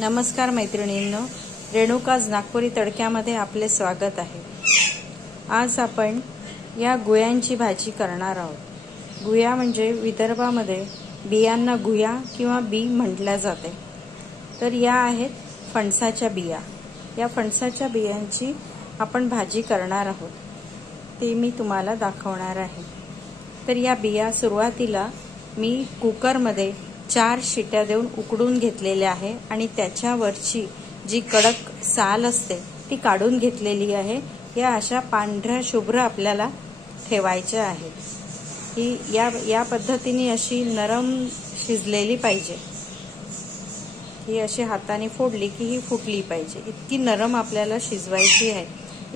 नमस्कार मैत्रिणींनो, रेणुकाज नागपुरी तडक्यामध्ये आपले स्वागत आहे। आज आपण या गुयांची भाजी करणार आहोत। गुया म्हणजे विदर्भामध्ये बियांना गुया किंवा बी म्हटल्या जाते। तर या आहेत फणसाच्या बिया। या फणसाच्या बियांची आपण भाजी करणार आहोत, ती मी तुम्हाला दाखवणार आहे। तर या बिया सुरुवातीला मी कुकरमध्ये 4 शिट्या देऊन उकडून घेतलेले आहे आणि त्याच्यावरची जी कडक साल असते ती काढून घेतलेली आहे। या अशा पांढऱ्या शुभ्र आपल्याला ठेवायच्या आहेत। ही या पद्धतीने अशी नरम शिजलेली पाहिजे। ही अशी हाताने फोडली की ही फुटली पाहिजे, इतकी नरम आपल्याला शिजवायची आहे।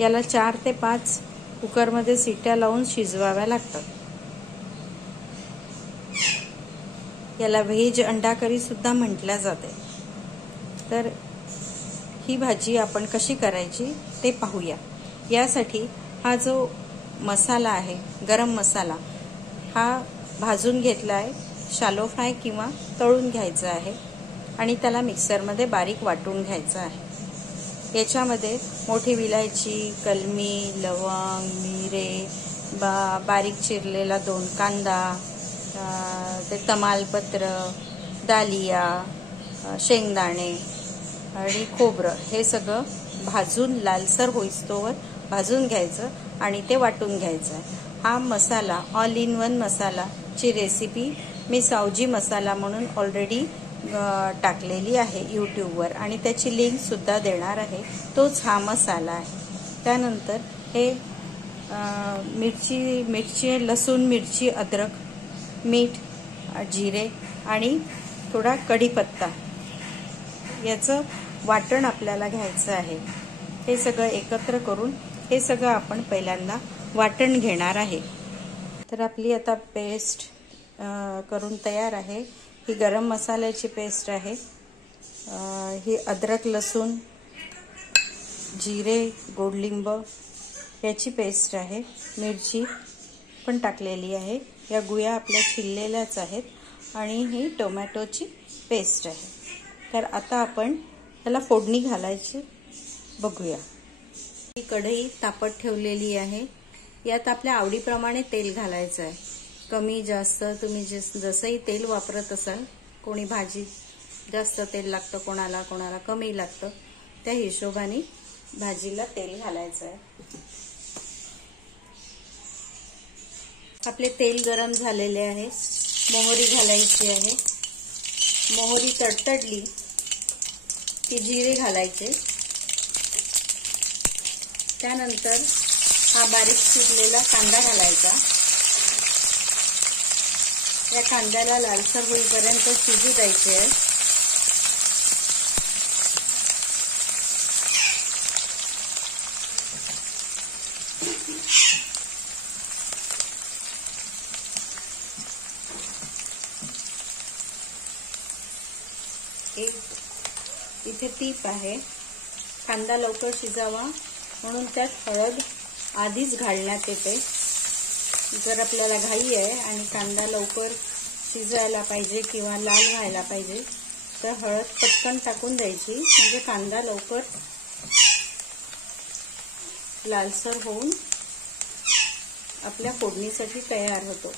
याला 4 ते 5 कुकरमध्ये शिट्या लावून शिजवाव्या लागतात। याला व्हेज अंडा करी सुद्धा म्हटल्या जाते। तर ही भाजी आपण कशी करायची ते पाहूया। यासाठी हा जो मसाला आहे, गरम मसाला, हा भाजून घेतला आहे, शॅलो फ्राय किंवा तळून घ्यायचा आहे आणि त्याला मिक्सरमध्ये बारीक वाटून घ्यायचा आहे। याच्यामध्ये मोठी विलायची, कलमी, लवंग, मिरे, बारीक चिरलेला 2 कांदा, ते तमालपत्र, डालिया, शेंगदाणे आणि खोबरं हे सगळं भाजून लालसर होईस्तोवर भाजून घ्यायचं आणि ते वाटून घ्यायचं आहे। हा मसाला ऑल इन वन मसालाची रेसिपी मी सावजी मसाला म्हणून ऑलरेडी टाकलेली आहे यूट्यूबवर आणि त्याची लिंक सुद्धा देणार आहे। तोच हा मसाला आहे। त्यानंतर हे मिरची, लसूण, मिरची, अद्रक, मीठ, जिरे आणि थोडा कढीपत्ता याचं वाटण आपल्याला घ्यायचं आहे। हे सगळं एकत्र करून हे सगळं आपण पहिल्यांदा वाटण घेणार आहे। तर आपली आता पेस्ट करून तयार आहे। ही गरम मसाल्याची पेस्ट आहे। ही अद्रक, लसूण, जिरे, गोडलिंब याची पेस्ट आहे। मिरची पण टाकलेली आहे। या गुया आपल्या शिललेल्याच आहेत आणि ही टोमॅटोची पेस्ट आहे। तर आता आपण त्याला फोडणी घालायची बघूया। ही कढई तापत ठेवलेली आहे। यात आपल्या आवडीप्रमाणे तेल घालायचं आहे। कमी जास्त तुम्ही जसंही तेल वापरत असाल, कोणी भाजी जास्त तेल लागतं, कोणाला कमी लागतं, त्या हिशोबाने भाजीला तेल घालायचं आहे। आपले तेल गरम झालेले आहे। मोहरी घालायची आहे। मोहरी तडतडली की जिरे घालायचे। त्यानंतर हा बारीक चिरलेला कांदा घालायचा। या कांद्याला लालसर होईपर्यंत शिजू द्यायचे आहे। इथे टीप आहे, कांदा लवकर शिजावा म्हणून त्यात हळद आधीच घालण्यात येते। जर आपल्याला घाई आहे आणि कांदा लवकर शिजायला पाहिजे किंवा लाल व्हायला पाहिजे तर हळद पटकन टाकून द्यायची, म्हणजे कांदा लवकर लालसर होऊन आपल्या फोडणीसाठी तयार होतो।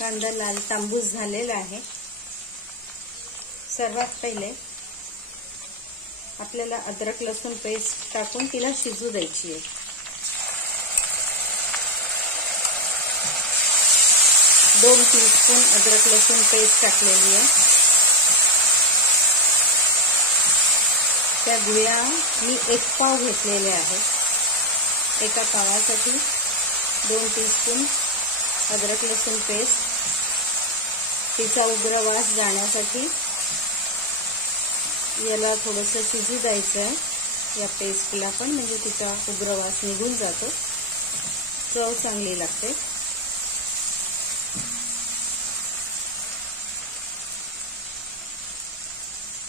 कांदा लाल तांबूस झालेला आहे। सर्वात पहिले आपल्याला अद्रक लसूण पेस्ट टाकून तिला शिजू द्यायची आहे। 2 टीस्पून अद्रक लसूण पेस्ट टाकलेली आहे। त्या गुया मी 1 पाव घेतलेले आहे। एका पावासाठी 2 टीस्पून अद्रक लसूण पेस्ट, तिचा उग्र वास जाण्यासाठी याला थोडंसं शिजू द्यायचं आहे। या पेस्टला पण, म्हणजे तिचा उग्र वास निघून जातो, चव चांगली लागते।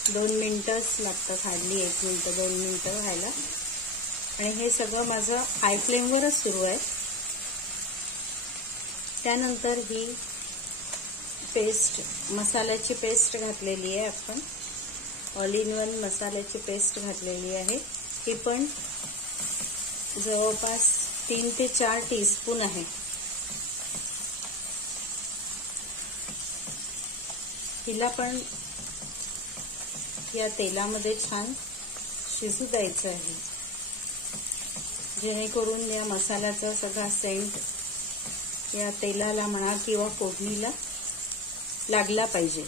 दोन मिनिटच लागतात, हार्डली 1 मिनिट 2 मिनिटं व्हायला। आणि हे सगळं माझं हाय फ्लेमवरच सुरू आहे। त्यानंतर ही पेस्ट, मसाल्याची पेस्ट घातलेली आहे आपण, ऑल इन वन मसाल्याची पेस्ट घातलेली आहे. ही पण जवळपास 3 ते 4 टीस्पून आहे. हिला पण या तेलामध्ये छान शिजू द्यायचं आहे, जेणेकरून या मसाल्याचा सगळा सेंट या तेलाला म्हणा किंवा फोडणीला लागला पाहिजे.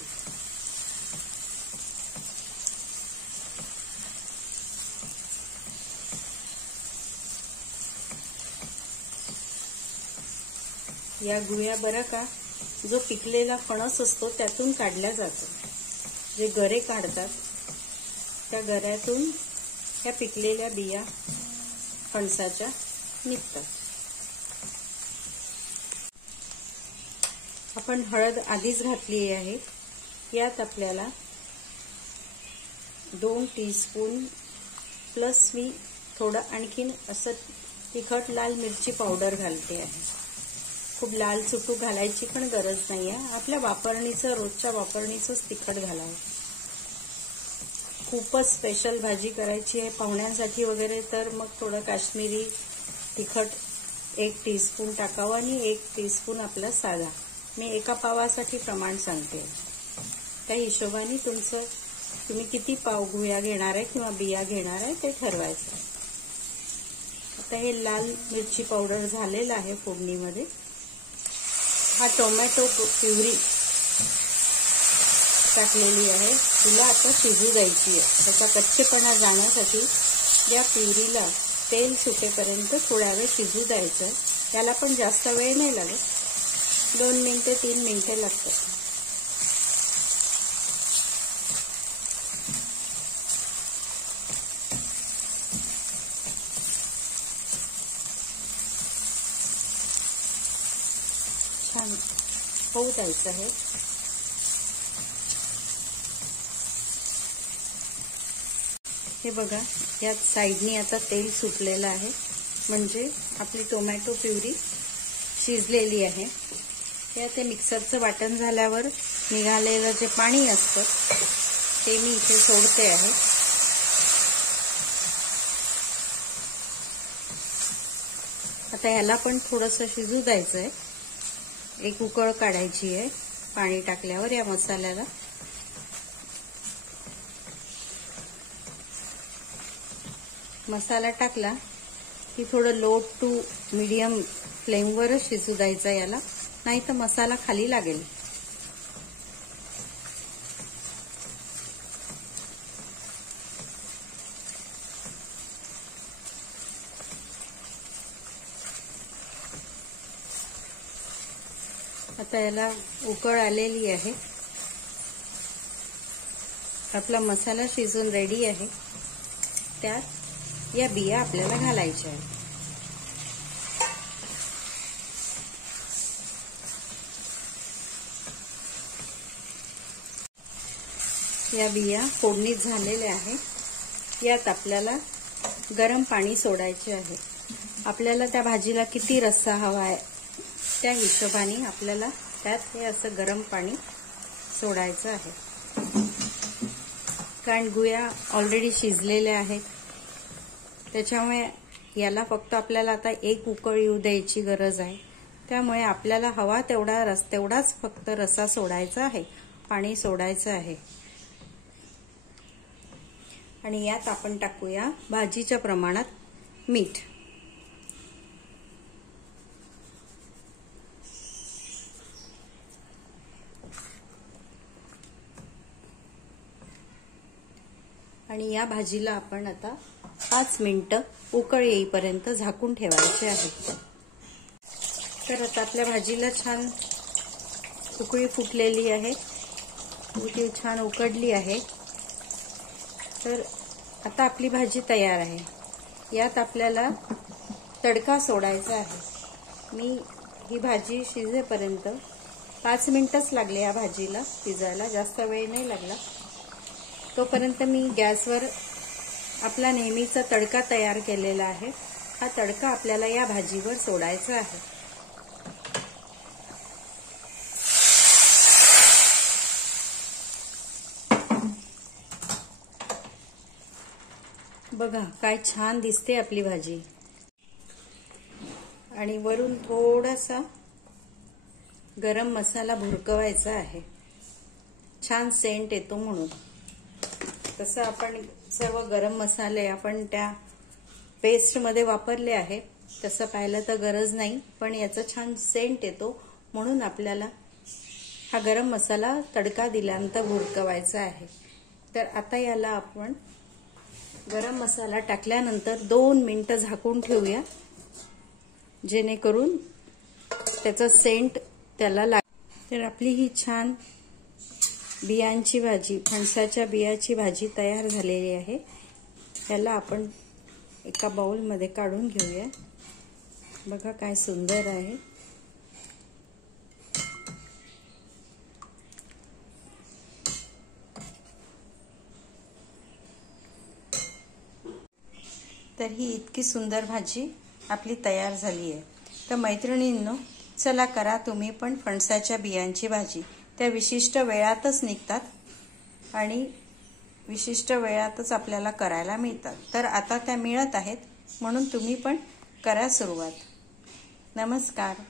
या गुळ्या बरं का, जो पिकलेला फणस असतो त्यातून काढल्या जातो. जे गरे काढतात त्या गऱ्यातून या पिकलेल्या बिया फणसाच्या निघतात. आपण हळद आधीच घातली आहे. यात आपल्याला 2 टीस्पून प्लस मी थोडं आणखीन असं तिखट लाल मिरची पावडर घालते आहे. खूप लाल चुटूक घालायची पण गरज नाही आहे. आपल्या वापरणीचं, रोजच्या वापरणीचंच तिखट घालावं. खूपच स्पेशल भाजी करायची आहे पाहुण्यांसाठी वगैरे तर मग थोडं काश्मीरी तिखट 1 टीस्पून टाकावं आणि 1 टीस्पून आपला साधा. मी एका पावासाठी प्रमाण सांगते. त्या हिशोबाने तुम्ही किती पाव गुळ्या घेणार आहे किंवा बिया घेणार आहे ते ठरवायचं. आता हे लाल मिरची पावडर झालेलं आहे फोडणीमध्ये. हा टोमॅटो प्युरी टाकलेली आहे, तिला आता शिजू द्यायची आहे. त्याचा कच्चेपणा जाण्यासाठी या प्युरीला तेल सुटेपर्यंत थोड्या वेळ शिजू द्यायचं. याला पण जास्त वेळ नाही लागत, 2 मिनिटे 3 मिनिटे लागतात. छान होऊ द्यायचं आहे. हे बघा, यात साईडनी आता तेल सुटलेलं आहे, म्हणजे आपली टोमॅटो प्युरी शिजलेली आहे. या ते मिक्सरचं वाटण झाल्यावर निघालेलं जे पाणी असतं ते मी इथे सोडते आहे. आता याला पण थोडंसं शिजू द्यायचं आहे. एक उकळ काढायची आहे पाणी टाकल्यावर या मसाल्याला. मसाला टाकला की थोडं लो टू मीडियम फ्लेमवरच शिजू द्यायचा याला, नाही तर मसाला खाली लागेल. आता याला उकळ आलेली आहे. आपला मसाला शिजून रेडी आहे. त्यात या बिया आपल्याला घालायच्या आहेत. या बिया फोडणीत झालेल्या आहेत. यात आपल्याला गरम पाणी सोडायचे आहे. आपल्याला त्या भाजीला किती रस्सा हवा आहे त्या हिशोबाने आपल्याला त्यात हे असं गरम पाणी सोडायचं आहे. कारण गुळ्या ऑलरेडी शिजलेल्या आहेत, त्याच्यामुळे याला फक्त आपल्याला आता एक उकळ येऊ द्यायची गरज आहे. त्यामुळे आपल्याला हवा तेवढाच फक्त रस्सा सोडायचा आहे, पाणी सोडायचं आहे. आणि यात आपण टाकूया भाजीच्या प्रमाणात मीठ. आणि या भाजीला आपण आता 5 मिनिटं उकळ येईपर्यंत झाकून ठेवायचे आहे. तर आता आपल्या भाजीला छान उकळी फुटलेली आहे, उकळी छान उकडली आहे. तर आता आपली भाजी तयार आहे. यात आपल्याला तडका सोडायचा आहे. मी ही भाजी शिजेपर्यंत 5 मिनिटच लागले या भाजीला शिजायला, जास्त वेळ नाही लागला. तोपर्यंत मी गॅसवर आपला नेहमीचा तडका तयार केलेला आहे. हा तडका आपल्याला या भाजीवर सोडायचा आहे. बघा काय छान दिसते आपली भाजी. आणि वरून थोडासा गरम मसाला भुरकवायचा आहे, छान सेंट येतो म्हणून. तसं आपण सर्व गरम मसाले आपण त्या पेस्टमध्ये वापरले आहे, तसं पाहिलं तर गरज नाही, पण याचा छान सेंट येतो म्हणून आपल्याला हा गरम मसाला तडका दिल्यानंतर भुरकवायचा आहे. तर आता याला आपण गरम मसाला टाकल्यानंतर 2 मिनिटं झाकून ठेवूया, जेणेकरून त्याचा सेंट त्याला तर आपली ही छान बियांची भाजी, फणसाच्या बियाची भाजी तयार झालेली आहे. याला आपण एका बाउलमध्ये काढून घेऊया. बघा काय सुंदर आहे. तर ही इतकी सुंदर भाजी आपली तयार झाली आहे. तर मैत्रिणींनो, चला करा तुम्ही पण फणसाच्या बियांची भाजी. त्या विशिष्ट वेळातच निघतात आणि विशिष्ट वेळातच आपल्याला करायला मिळतात. तर आता त्या मिळत आहेत म्हणून तुम्ही पण करा सुरुवात. नमस्कार.